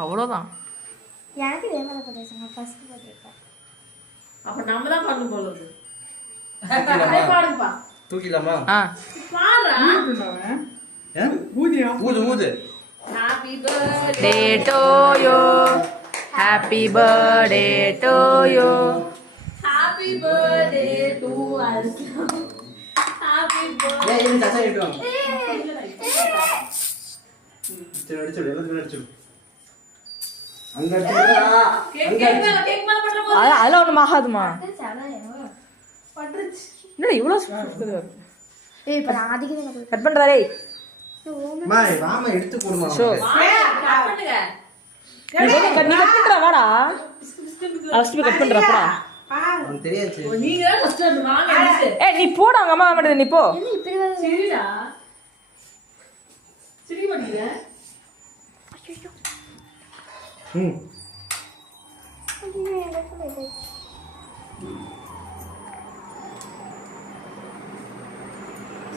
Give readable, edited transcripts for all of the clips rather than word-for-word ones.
அவ்வளோதான். எனக்கு வேமலை பிரதேசம் ஃபர்ஸ்ட் போட்டுருக்கேன். அப்போ நம்ம தான் பண்ணு போகிறது. பாடுங்கப்பா. தூக்கிலாமா? பாடுறா. ஊது. Happy birthday Day to you. Happy birthday to you. Happy birthday to us. Happy birthday. ஏய் இந்த சசை எடுத்து வாங்க. சரி அடிச்சு அடிச்சு. அங்க அடிச்சுடா. கேக் மேல பண்ற போது. அதெல்லாம் ஒன்றும் ஆகாதுமா. பட்டுச்சு. என்னடா இவ்வளோ இப்போ நான் அதிகம் கட் பண்ணுறாரே. மாய் வாமா எடுத்து போடுமா. கட் பண்ணுங்க. நீ கட் பண்ணுறா வாடா. ஃபஸ்ட்டு கட் பண்ணுறாப்பா. உனக்கு தெரியாது. நீங்க தான் ஃபர்ஸ்ட் வந்து வாங்க எடுத்து. ஏய் நீ போட அவங்க அம்மா மாட்டேது நீ போ. என்ன இப்படி வருது? சரிடா. சரி பண்ணிங்க. ம். ஐயோ எனக்கு இது.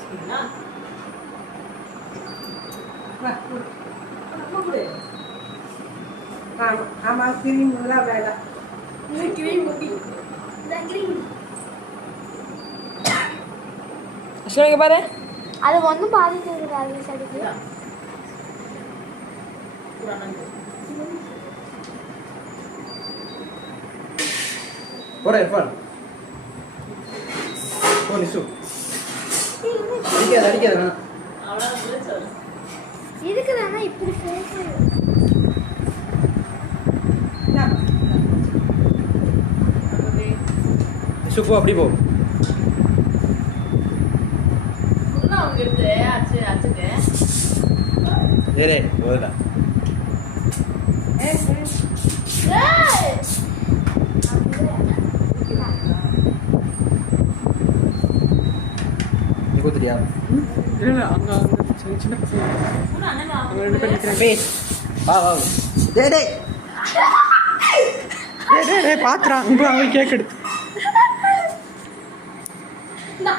சரிடா. வா. அம்மா கூட. ஆமா கிரீம் எல்லாம் வேண்டாம். நீ கிரீம் ஊத்தி. அஸ்வினிக்கு பாரு. அது ஒன்றும் பாதிக்கிறது அது சடிக்கு. போடா இர்ஃபான். போ நிஷு. அடிக்காத வேணாம். அவ்வளவு முடிச்சு. இதுக்கு தானே இப்படி பேசுறது. நிஷு போ அப்படி போ. உள்ள அவங்க எடுத்து அச்சுங்க. ஏரே போடா. ஏய். நீ கூத்துறியா? இல்ல அங்க சின்ன பசங்க உள்ள அண்ணா அங்க ரெண்டு பேர் நிக்கிறாங்க. வா டேய் டேய் பாத்துறான். அவங்க கேக் எடுத்து. இந்தா